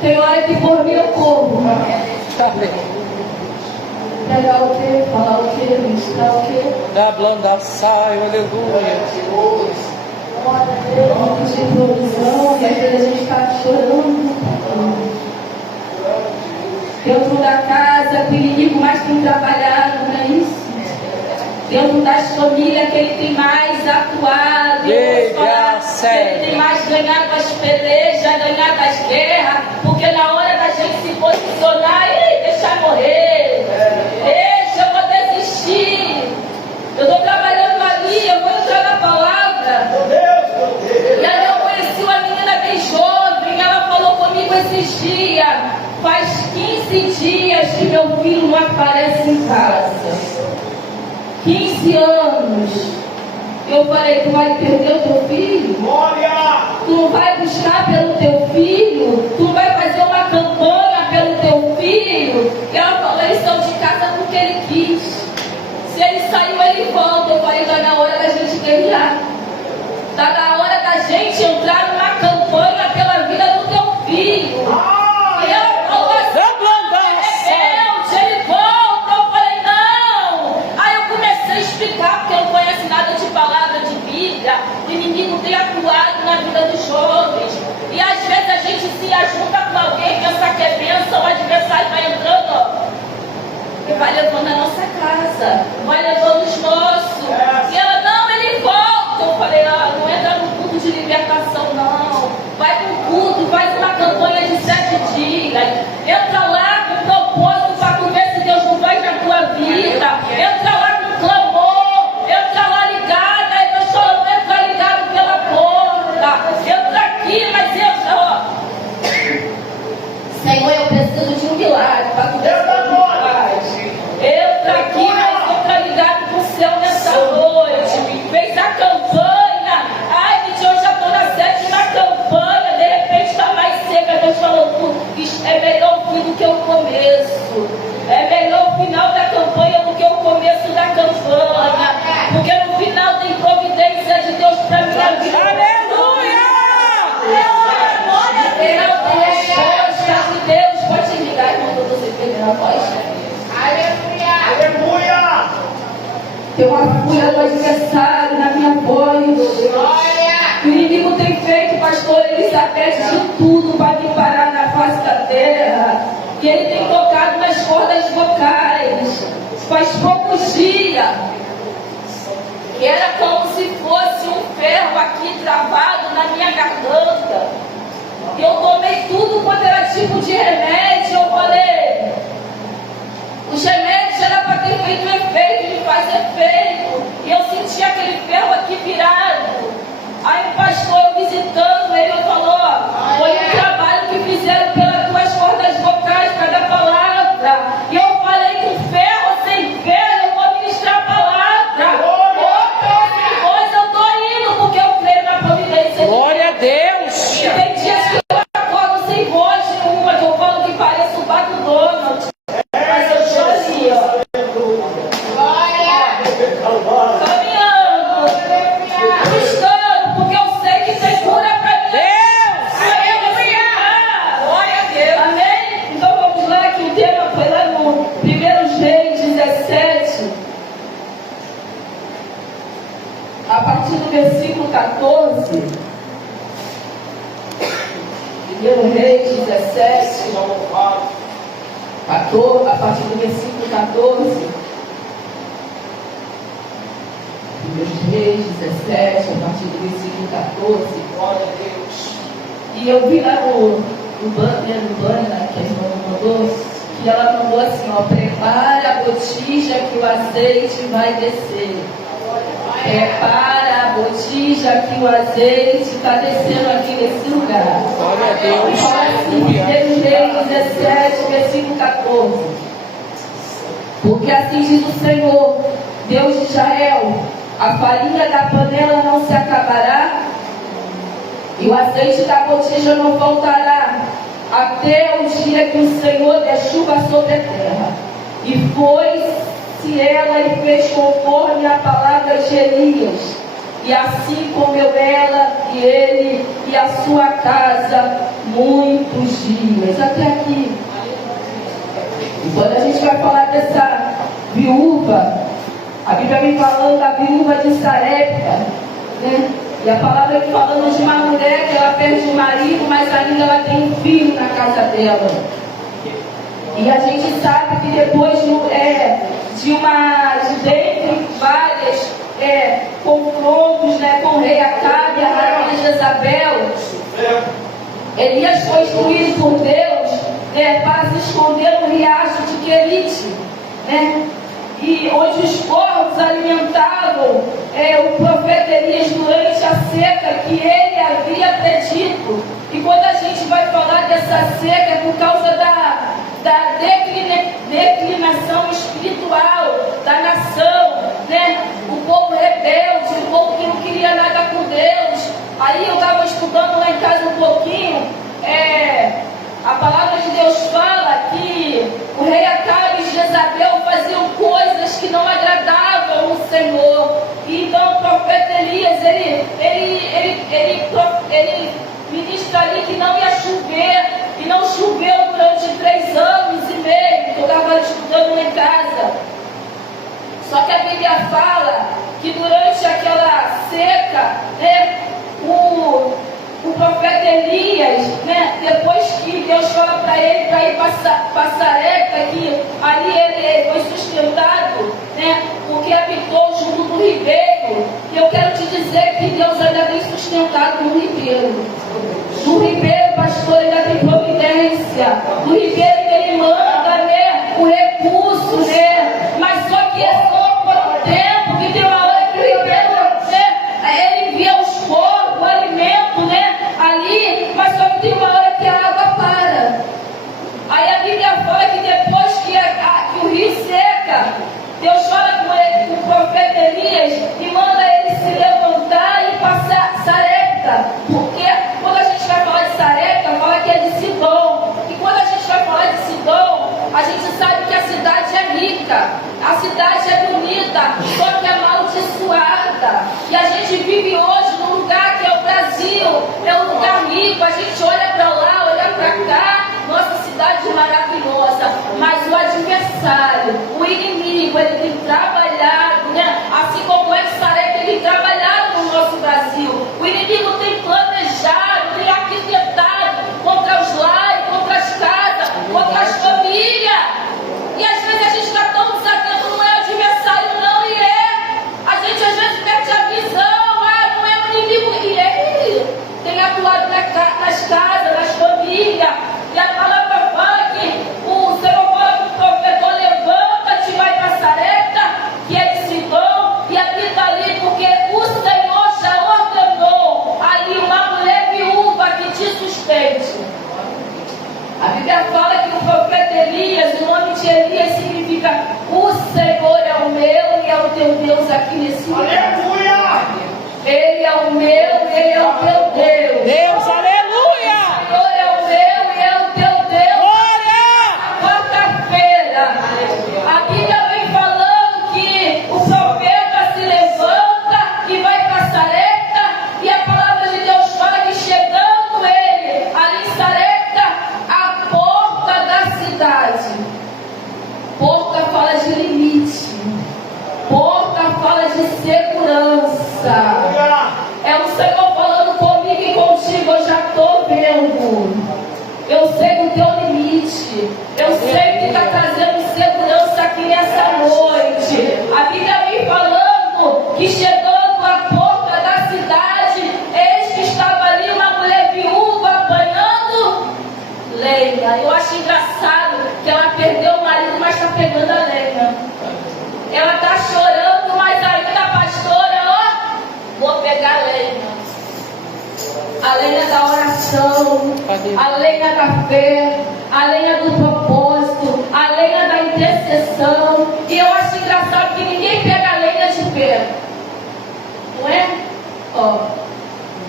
Tem hora que por mim eu corro. Pegar o quê? Falar o quê? Ministrar o quê? Da blanda sai, aleluia. Olha, Deus, pedir provisão, e às vezes a gente está chorando. Dentro da casa, o inimigo mais tem trabalhado, não é isso? Dentro das famílias que ele tem mais atuado, que ele tem mais ganhado as pelejas, ganhado as guerras, porque na hora da gente se posicionar, deixa morrer, deixa, eu vou desistir, eu estou trabalhando ali, eu vou entrar na palavra. E aí eu conheci uma menina bem jovem, ela falou comigo esses dias, faz 15 dias que meu filho não aparece em casa. 15 anos. Eu falei, tu vai perder o teu filho? Tu não vai buscar pelo teu filho? Tu não vai fazer uma campanha pelo teu filho? E ela falou, eles estão de casa porque ele quis. Se ele saiu, ele volta. Eu falei, está na hora da gente guerrear. Está na hora da gente entrar numa campanha pela vida do teu filho. E ela falou assim, explicar, porque eu não conheço nada de palavra de Bíblia. O inimigo tem atuado na vida dos jovens. E às vezes a gente se ajunta com alguém, pensa que é bênção, o adversário vai entrando, ó, e vai levando a nossa casa, vai levando os nossos. E ela, não, ele volta. Eu falei, não entra no culto de libertação, não. Vai pro culto, faz uma campanha de 7 dias. Entra lá com propósito para tu ver se Deus não faz na tua vida. Entra lá com clamor, entra lá ligada, eu só não entra ligado pela porta, entra aqui, mas entra, ó. Senhor, eu preciso de um milagre para tu ver se Deus não faz. Entra aqui, mas entra ligado com o céu nessa noite. Fez a campanha, ai, gente, eu já estou na 7ª campanha, de repente está mais seca. Deus falou, é melhor o fim do que o começo. É melhor o final da campanha do que o começo da campanha. Porque no final tem providência de Deus para minha vida. Aleluia! Não tem resposta de Deus. Pode ligar, irmão, quando você perder a voz. Aleluia! Tem uma fúria do adversário na minha voz. O inimigo tem feito, pastor Elizabeth, de tudo para me parar na face da terra. Que ele tem tocado nas cordas vocais. Faz poucos dias que era como se fosse um ferro aqui travado na minha garganta. Eu tomei tudo quanto era tipo de remédio. Eu falei, os remédios era para ter feito efeito, ele faz efeito. E eu senti aquele ferro aqui virado. Aí o pastor, eu visitando ele, eu falou, foi um trabalho que fizeram pelas tuas cordas vocais, cada palavra. E eu falei, com ferro ou sem ferro, eu vou ministrar a palavra. Outra coisa, eu estou indo, porque eu creio na providência. Glória a Deus. E tem dias que eu acordo sem voz nenhuma, que eu falo que pareço o Bato Donald. Mas eu estou ali, ó. Caminhando. Buscando, porque eu sei que tem cura para mim. Deus! Aleluia! Glória a Deus. Amém? Então vamos lá, que o tema foi lá no 1 Reis 17. A partir do versículo 14. 1 Reis 17. A partir do versículo 14. 1 Reis 17, a partir do versículo 14. Glória a Deus. E eu vi lá no banner, que a irmã mandou, que ela mandou assim, ó, prepara a botija que o azeite vai descer. Prepara a botija que o azeite está descendo aqui nesse lugar. Glória a Deus. Fala assim, 1 Reis 17, versículo 14. Porque assim diz o Senhor, Deus de Israel, a farinha da panela não se acabará, e o azeite da botija não voltará, até o dia que o Senhor der chuva sobre a terra. E foi-se ela e fez conforme a palavra de Elias. e assim comeu ela e ele e a sua casa muitos dias. Até aqui. E quando a gente vai falar dessa viúva, a Bíblia vem falando da viúva de Sarepta, né? E a palavra vem falando de uma mulher que ela perde o marido, mas ainda ela tem um filho na casa dela. E a gente sabe que depois dentre várias confrontos, né, com o rei Acabe e a rainha Jezabel, Elias foi instruído por Deus, né, para se esconder no riacho de Querite, né? E onde os corvos alimentavam o profeta Elias durante a seca que ele havia predito. E quando a gente vai falar dessa seca, é por causa da declinação espiritual da nação, né? O povo rebelde, o povo que não queria nada com Deus. Aí eu estava estudando lá em casa um pouquinho, a palavra de Deus fala que o rei Acabe e Jezabel faziam coisas que não agradavam o Senhor. E então o profeta Elias, ele ministra ali que não ia chover, e não choveu durante 3 anos e meio, que eu estava estudando lá em casa. Só que a Bíblia fala que durante aquela seca, né, o profeta Elias, né, depois que Deus fala para ele para ir para Sarepta, que ali ele foi sustentado, né, porque habitou junto do ribeiro. E eu quero te dizer que Deus ainda tem sustentado no ribeiro. No ribeiro, pastor, ainda tem providência. No ribeiro ele manda, né, o recurso, né, mas só que é só por um tempo, que tem uma hora que o ribeiro, né, ele envia os corpos, o alimento, né, ali, mas só que tem uma hora que a água para. Aí a Bíblia fala que depois que o rio seca, Deus fala com o profeta Elias e manda ele se levantar e passar Sarepta. Porque quando a gente vai falar de Sarepta, fala que é de Sidom. E quando a gente vai falar de Sidom, a gente sabe que a cidade é rica, a cidade é bonita, só que é amaldiçoada. E a gente vive hoje num lugar que é o Brasil, é um lugar rico, a gente olha para lá, olha para cá, nossa cidade maravilhosa, mas o adversário, o inimigo, ele tem trabalhado, né? Assim como é que Sarepta tem trabalhado no nosso Brasil. O inimigo tem planejado, tem arquitetado contra os lares, contra as casas, contra as famílias. E às vezes a gente está tão desatento, não é adversário não, e a gente às vezes perde a visão, não é o inimigo, e ele tem atuado nas casas, nas famílias. E a palavra fala que o Senhor fala para o profeta: levanta-te, vai para Sarepta, que é de Sidom, e habita ali, porque o Senhor já ordenou ali uma mulher viúva que te sustente. A Bíblia fala que o profeta Elias, o nome de Elias significa: o Senhor é o meu e é o teu Deus aqui nesse lugar. Aleluia! Ele é o meu, ele é o teu Deus. Deus, aleluia! O Senhor é o meu e é o teu Deus. Glória! Quarta-feira, a Bíblia vem falando que o profeta se levanta e vai para Sarepta, e a palavra de Deus fala que chegando ele ali em Sarepta, a porta da cidade. Porta fala de limite. Porta fala de segurança. É o Senhor falando comigo e contigo. Eu já estou vendo. Eu sei o teu limite. Eu sei que está trazendo segurança aqui nessa noite. A Bíblia vem falando que chegando à porta da cidade, eis que estava ali uma mulher viúva apanhando lenha. Eu acho engraçado que ela perdeu o marido, mas está pegando a lenha. Ela está chorando, mas ainda, pastora, vou pegar a lenha. A lenha da oração, a lenha da fé, a lenha do propósito, a lenha da intercessão. E eu acho engraçado que ninguém pega a lenha de pé. Não é?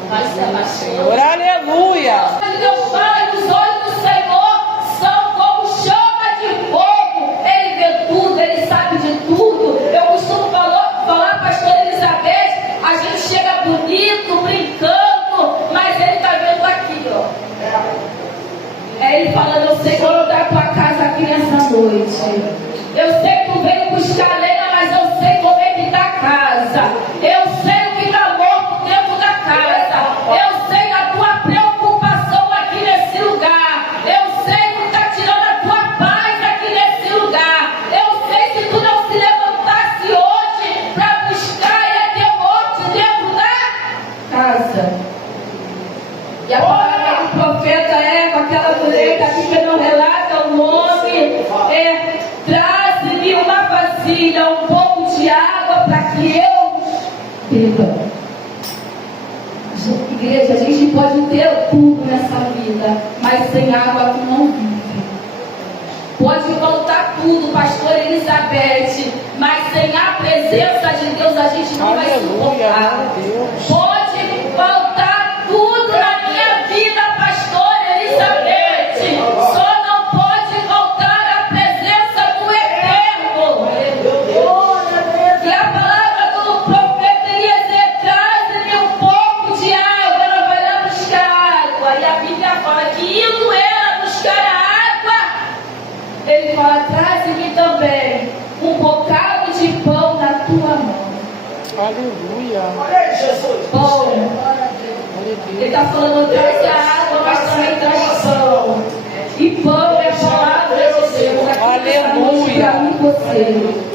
Mas ela Senhor, aleluia! Deus fala que os olhos do Senhor são como chama de fogo. Ele vê tudo, ele sabe de tudo. Eu costumo falar, pastor Elizabeth, a gente chega noite. Eu sei que tu veio buscar lenha, mas eu sei como é que está a casa. Eu sei o que está morto dentro da casa. Eu sei a tua preocupação aqui nesse lugar. Eu sei que está tirando a tua paz aqui nesse lugar. Eu sei que tu não se levantasse hoje para buscar e ia ter morte dentro da casa. E a palavra do profeta é com aquela mulher que aqui que não relata o nome, traze-me uma vasilha, um pouco de água para que eu beba. Igreja, a gente pode ter tudo nessa vida, mas sem água tu não vive. Pode faltar tudo, pastor Elizabeth, mas sem a presença de Deus a gente não vai suportar. Pode faltar tudo na minha vida, pastor Elizabeth, só não pode faltar a presença do Eterno. E a palavra do profeta Eliezer, traz-me um pouco de água. Ela vai lá buscar água, e a Bíblia fala que indo ela buscar a água, ele fala, traz-me também um bocado de pão na tua mão. Aleluia. Pão. Ele está falando, traz a água, mas também traz pão. E pão é a palavra de Deus. Aleluia.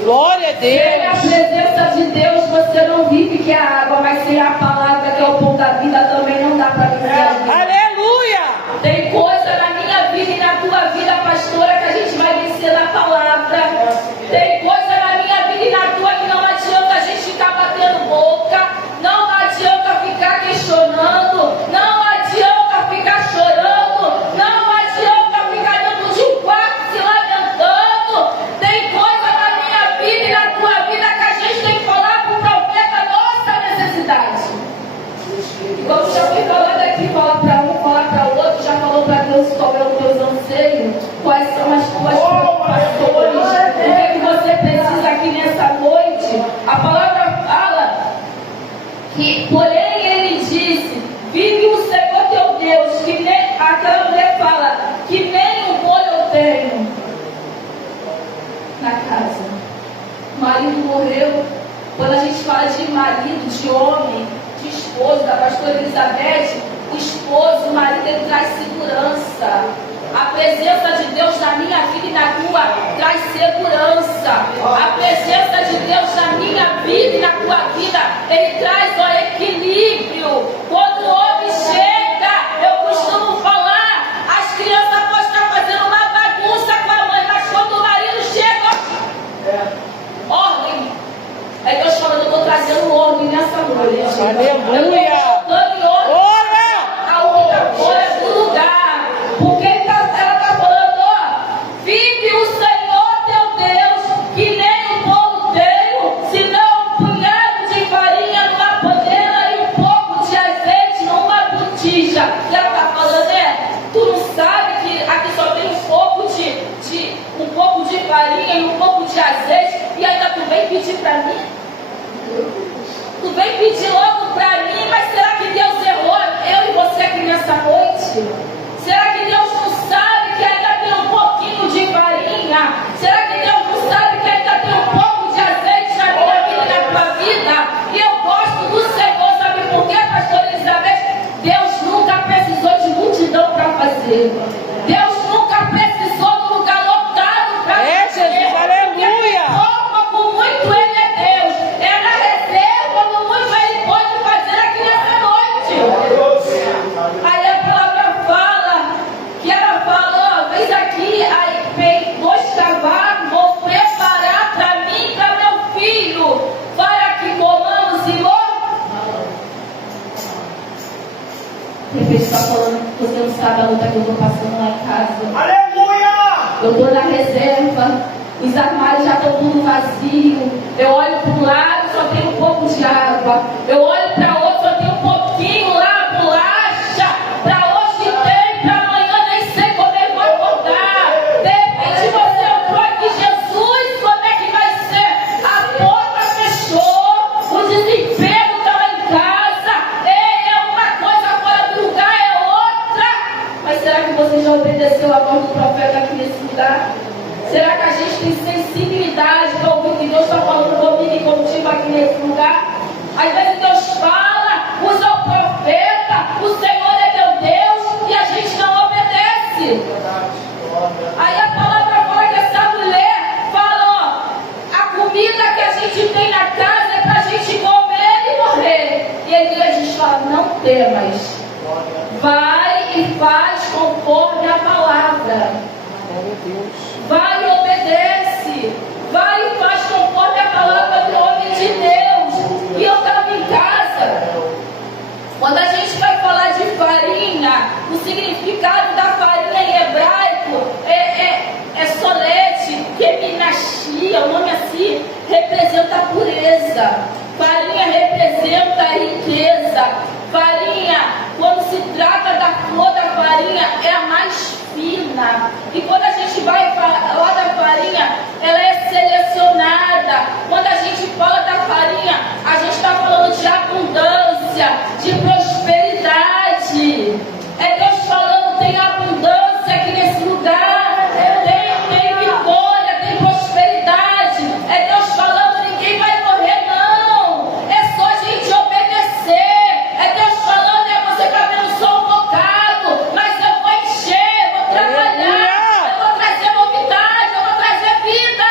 Glória a Sem a Deus. presença de Deus você não vive que é a água, mas sem a palavra que é o pão da vida também não dá para viver a vida. Aleluia. Tem coisa na minha vida e na tua vida, pastora, que a gente vai vencer na palavra. Tem coisa na minha vida e na tua que não adianta a gente ficar batendo boca, não adianta ficar questionando, não adianta ficar chorando, não adianta ficar dentro de um quarto se lamentando. Tem coisa na minha vida e na tua vida que a gente tem que falar para o profeta a nossa necessidade. E como já foi falando aqui, fala para um, fala para o outro, já falou para Deus qual é o teu anseio, quais são as tuas preocupações, o que você precisa aqui nessa noite. A palavra fala que, porém, ele disse, vive o Senhor teu Deus, que nem, aquela mulher fala, que nem um molho eu tenho na casa. O marido morreu. Quando a gente fala de marido, de homem, de esposo, da pastora Elizabeth, o esposo, o marido, ele traz segurança. A presença de Deus na minha vida e na tua traz segurança. A presença de Deus na minha vida e na tua vida, ele traz equilíbrio. Quando o homem chega, eu costumo falar, as crianças podem estar fazendo uma bagunça com a mãe, mas quando o marido chega, ordem. É Deus falando, eu estou trazendo ordem nessa noite. Aleluia. Eu estou colocando em ordem a outra fora do lugar. Porque ela está falando, vive o Senhor teu Deus, que nem um pão tenho, senão um punhado de farinha numa panela e um pouco de azeite numa botija. E ela está falando, tu não sabe que aqui só tem um pouco de farinha e um pouco de azeite, e ainda tu vem pedir para mim? Tu vem pedir logo para mim, mas será que Deus errou eu e você aqui nessa noite? Será que Deus não sabe que ainda tem um pouquinho de farinha? Será que Deus não sabe que ainda tem um pouco de azeite na minha vida e na tua vida? E eu gosto do Senhor, sabe por quê, pastora Elizabeth? Deus nunca precisou de multidão para fazer. Deus nunca precisou de um lugar lotado para fazer. Jesus, aleluia. Pouco, muito Ele é Deus. É na reserva, no muito Ele pode fazer aqui nessa noite. Aí a palavra fala, que ela fala, vem aqui, aí vem, vou escavar, vou preparar para mim e para meu filho, para que comamos e morramos. De repente está falando, você não sabe a luta que eu estou passando lá em casa. Aleluia! Eu estou na reserva, os armários já estão tudo vazio. Eu olho para um lado, só tem um pouco de água. Eu olho para outro, só tem um pouquinho lá, bolacha. Para hoje tem, para amanhã nem sei como eu vou acordar. De repente você entrou aqui, Jesus, como é que vai ser? A porta fechou, o desemprego está lá em casa. É uma coisa fora do lugar, é outra. Mas será que você já obedeceu a voz do profeta aqui nesse lugar? Será que a gente tem sensibilidade para ouvir o que Deus está falando comigo e contigo aqui nesse lugar? Às vezes Deus fala, usa o profeta, o Senhor é meu Deus, e a gente não obedece. Aí a palavra fala que essa mulher fala, ó, a comida que a gente tem na casa é para a gente comer e morrer. E aí a gente fala, não temas, vai e faz conforme a palavra. Vai e obedece, vai e faz conforme a palavra do homem de Deus. E eu estava em casa, quando a gente vai falar de farinha, o significado da farinha em hebraico é solete, keminashia, o nome assim representa a pureza. Farinha representa a riqueza. Farinha, quando se trata da flor da farinha, é a mais fina. E quando a gente vai falar da farinha, ela é selecionada. Quando a gente fala da farinha, a gente está falando de abundância, de prosperidade. É Deus falando, tem abundância aqui nesse lugar. Tem vitória, tem prosperidade. É Deus falando, ninguém vai morrer não. É só a gente obedecer. É Deus falando, você está vendo só um bocado, mas eu vou encher, vou trabalhar, eu vou trazer novidade, eu vou trazer vida.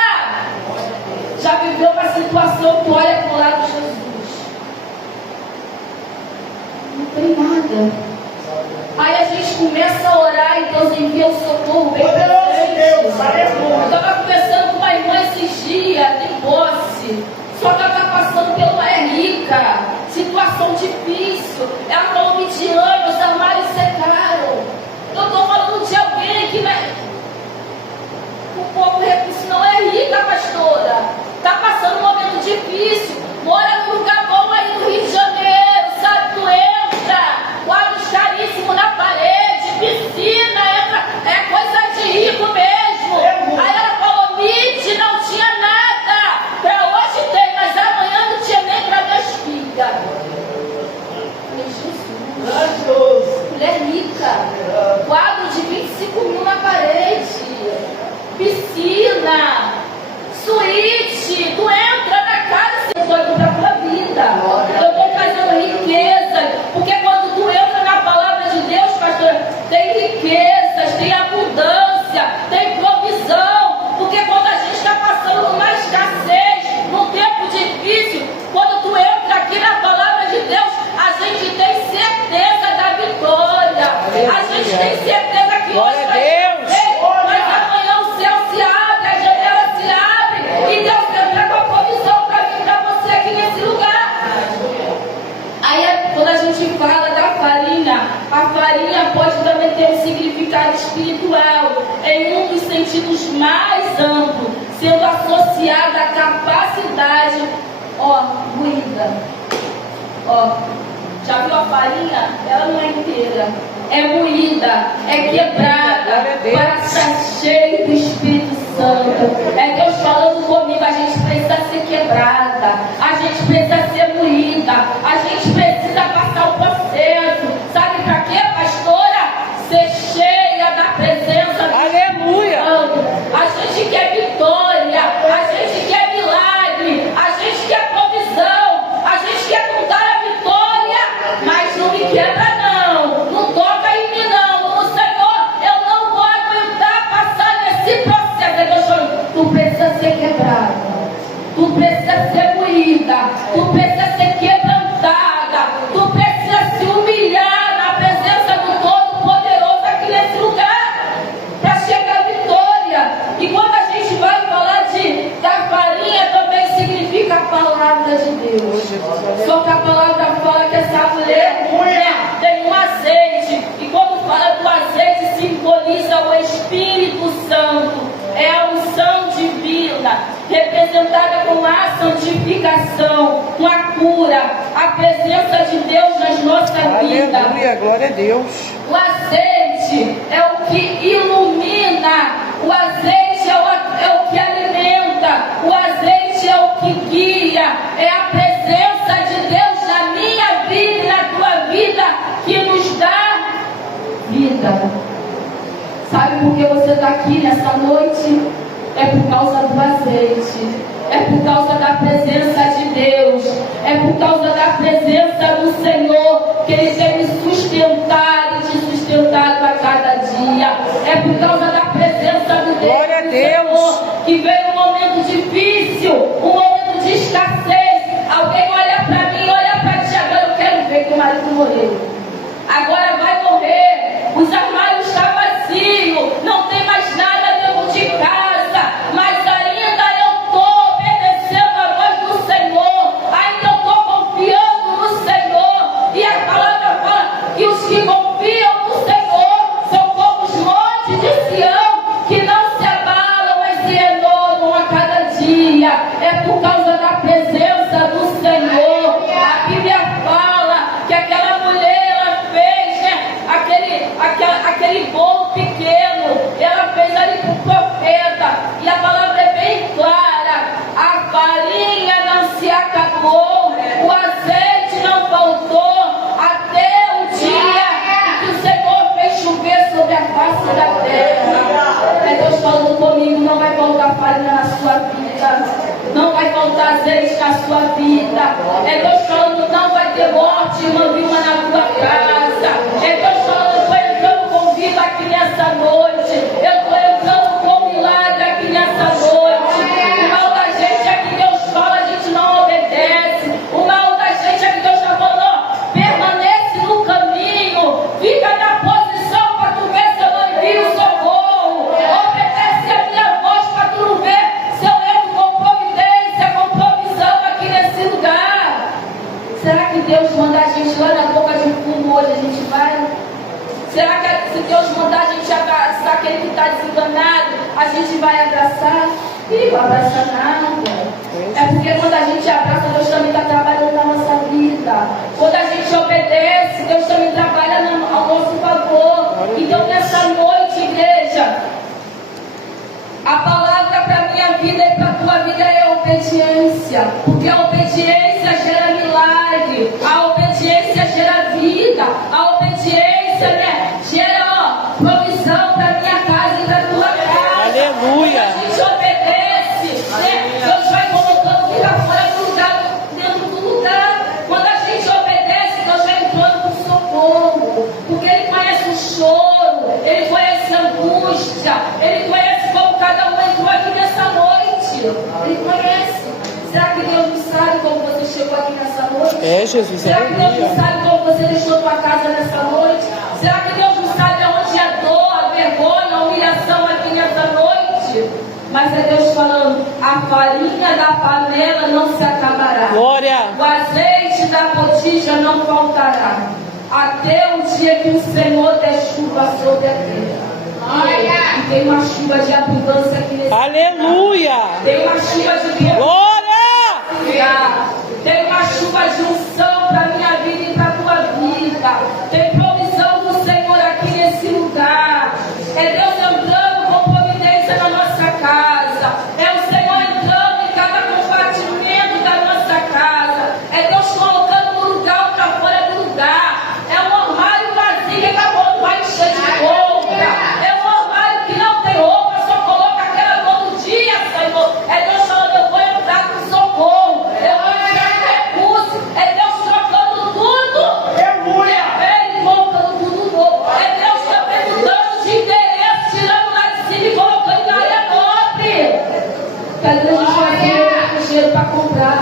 Já viveu uma situação que olha para o lado de Jesus, não tem nada. Aí a gente começa a orar e Deus envia o socorro bem presente. Eu estava conversando com uma irmã esses dias, tem posse, só que ela está passando pela rica, situação difícil. Ela falou, Midian, os armários secaram. Eu estou falando de alguém que o povo recurso não é rica, pastora. Está passando um momento difícil, mora num lugar bom aí no Rio de Janeiro, sabe? Tu entra, quadros caríssimos na parede, piscina, entra, é coisa de rico mesmo. Aí ela falou, Mid, não tinha nada. Para hoje tem, mas amanhã não tinha nem para minhas filhas. Falei, Jesus, mulher rica, quadro de 25 mil na parede, piscina, suíte, tu entra na casa e você foi para a tua vida. Eu estou trazendo riqueza, porque quando tu entra na palavra de Deus, pastor, tem riquezas, tem abundância, tem provisão, porque quando a gente está passando por uma escassez, num tempo difícil, quando tu entra aqui na palavra de Deus, a gente tem certeza da vitória, a gente tem certeza que hoje vai chover, mas amanhã o céu se abre, a janela se abre, e Deus entra com a provisão para mim, para você aqui nesse lugar. Aí quando a gente fala da farinha, a farinha pode também ter um significado espiritual, em um dos sentidos mais amplos, sendo associada à capacidade, moída. Já viu a farinha? Ela não é inteira, é moída, é quebrada, para estar cheio do Espírito Santo. É Deus falando comigo, a gente precisa ser quebrada, a gente precisa ser moída, a gente precisa passar o processo. Sabe para quê, pastora? Ser cheia da presença do Aleluia. Espírito Santo. A gente quer vitória, a gente quer milagre, a gente quer provisão, a gente quer contar a vitória, mas não me quebra não, não toca em mim não, no Senhor, eu não vou aguentar passar nesse processo. Deus falando, tu precisa ser quebrada, tu precisa ser moída, tu precisa ser quebrantada, tu precisa se humilhar na presença do Todo-Poderoso aqui nesse lugar, para chegar à vitória. E quando a gente vai falar da farinha, também significa a palavra de Deus. Só que a palavra fala que essa mulher tem um azeite, e quando fala do azeite, simboliza o Espírito Santo. É a unção divina, representada com a santificação, com a cura, a presença de Deus nas nossas vidas. Aleluia, glória a Deus. O azeite é o que ilumina, o azeite é o que alimenta, o azeite é o que guia, é a presença de Deus na minha vida e na tua vida que nos dá vida. Sabe por que você está aqui nessa noite? é por causa do azeite, é por causa da presença de Deus, é por causa da presença do Senhor que Ele tem me sustentado e te sustentado a cada dia. É por causa da presença do Glória a Deus. Senhor que veio um momento difícil, um momento de escassez. Alguém olha para mim, olha para ti, agora eu quero ver que o marido morreu. Agora vai morrer, os armários estão vazios, não tem mais nada dentro de casa, mas ainda eu estou obedecendo a voz do Senhor, ainda eu estou confiando no Senhor, e a palavra fala que os que confiam no Senhor são como os montes de Sião, que não se abalam, mas se renovam a cada dia. É por causa da presença do Senhor. A Bíblia fala que aquela mulher, ela fez, né, aquele bolo pequeno, ela fez ali para o profeta, e a palavra é bem clara: a farinha não se acabou, o azeite não faltou, até o dia que o Senhor fez chover sobre a face da terra. É Deus falando comigo: não vai faltar farinha na sua vida, não vai faltar azeite na sua vida. É Deus falando: não vai ter morte, irmã Vilma, na tua casa. É Deus falando: eu estou entrando com vida aqui nessa noite, eu estou entrando com milagre aqui nessa noite. O mal da gente é que Deus fala, a gente não obedece. O mal da gente é que Deus está falando: ó, permanece no caminho, fica na posição para tu ver se eu não envio socorro. Obedece a minha voz para tu não ver se eu entro com providência, com provisão aqui nesse lugar. Será que Deus manda a gente lá na boca de fumo hoje a gente vai? Será que se Deus mandar a gente abraçar aquele que está desenganado, a gente vai abraçar? E não abraça nada. É porque quando a gente abraça, Deus também está trabalhando na nossa vida. Quando a gente obedece, Deus também trabalha ao nosso favor. Então nessa noite, igreja, a palavra para a minha vida e para a tua vida é obediência. Porque a obediência gera milagre, a obediência gera vida, a obediência, né, gera provisão para a minha casa e para a tua casa. Aleluia. Quando a gente obedece, né, Deus vai colocando vida fora do lugar, dentro do lugar. Quando a gente obedece, Deus vai entrando com socorro. Porque Ele conhece o choro, Ele conhece a angústia, Ele conhece como cada um entrou aqui nessa noite. Ele conhece. Será que Deus não sabe como você chegou aqui nessa noite? É, Jesus, Será que Deus não sabe como você deixou tua casa nessa noite? Será que Deus não sabe aonde a dor, a vergonha, a humilhação aqui nessa noite? Mas é Deus falando: a farinha da panela não se acabará. Glória. O azeite da botija não faltará, até o dia que o Senhor der chuva sobre a terra. E tem uma chuva de abundância aqui nesse Aleluia. Tem uma chuva de Glória. tem uma chuva de unção para a minha vida e para a tua vida. Tem provisão do Senhor aqui nesse lugar. É Deus entrando com providência na nossa casa. É o Senhor entrando em cada compartimento da nossa casa. É Deus colocando no lugar para fora do lugar. É um armário vazio que acabou, vai encher de roupa. É um armário que não tem roupa, só coloca aquela todo dia, Senhor. É Deus falando: eu vou entrar com socorro, eu vou entrar com recurso. É Deus trocando tudo. É Ele colocando tudo novo. É Deus também mudando de endereço, tirando lá de cima e colocando na área nobre. Cadê a gente vai ter dinheiro para comprar?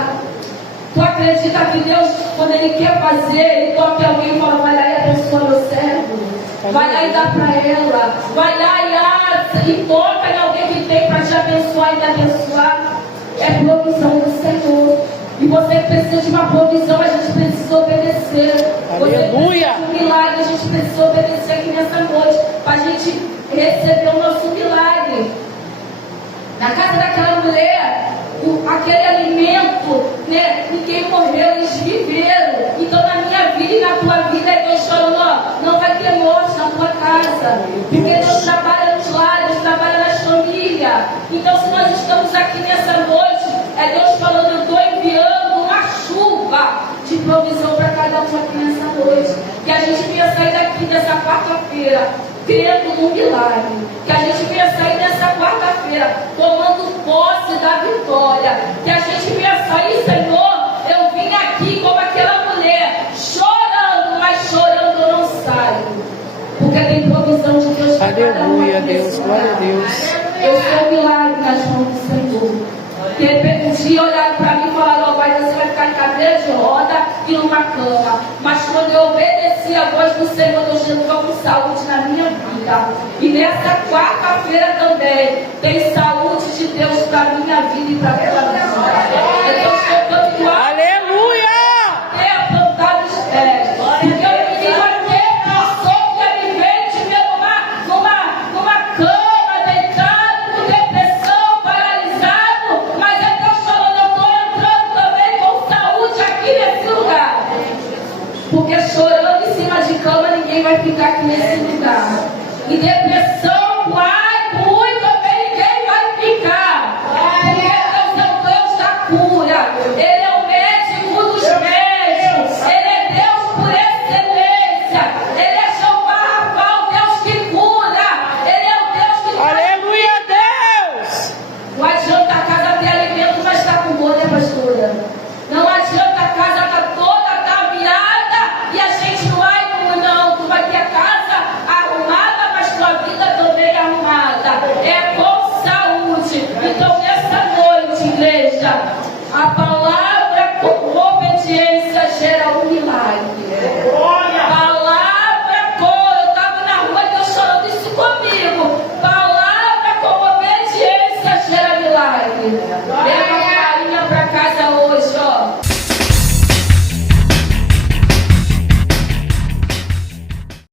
Tu acredita que Deus, quando Ele quer fazer, Ele toca alguém e fala: vai lá e abençoa meu servo. Vai lá e dá para ela. Vai lá e toca em alguém que tem para te abençoar e te abençoar. É provisão do Senhor. E você precisa de uma provisão, a gente precisa obedecer. Aleluia. Você precisa de um milagre, a gente precisa obedecer aqui nessa noite, para a gente receber o nosso milagre. Na casa daquela mulher, aquele alimento, né, ninguém morreu, eles viveram. Então na minha vida e na tua vida, é Deus falando: ó, não vai ter morte na tua casa, porque Deus trabalha nos lares, Deus trabalha nas famílias. Então se nós estamos aqui nessa noite, é Deus falando: eu estou enviando uma chuva de provisão para cada um aqui nessa noite. Que a gente venha sair daqui nessa quarta-feira crendo no milagre. Que a gente venha sair nessa quarta-feira tomando posse da vitória. Que a gente venha sair, Senhor, eu vim aqui como aquela mulher, chorando, mas chorando eu não saio. Porque tem provisão de Deus para cada um. Aleluia, Deus, glória a Deus. Eu sou um milagre nas mãos do Senhor. Que um dia olharam para mim e falaram: ó, pai, você vai ficar em cadeira de roda e numa cama. Mas quando eu obedeci a voz do Senhor, Deus chegou com saúde na minha vida. E nessa quarta-feira também tem saúde de Deus para a minha vida e para a tua vida. Eu estou tanto Aleluia! até apontar os pés. Porque eu menino aquele pensou que ia me ver de ver numa cama, deitado, com depressão, paralisado. Mas é Deus falando: eu estou entrando também com saúde aqui nesse lugar. Porque chorando em cima de cama, ninguém vai ficar aqui nesse lugar. E depressão, quase.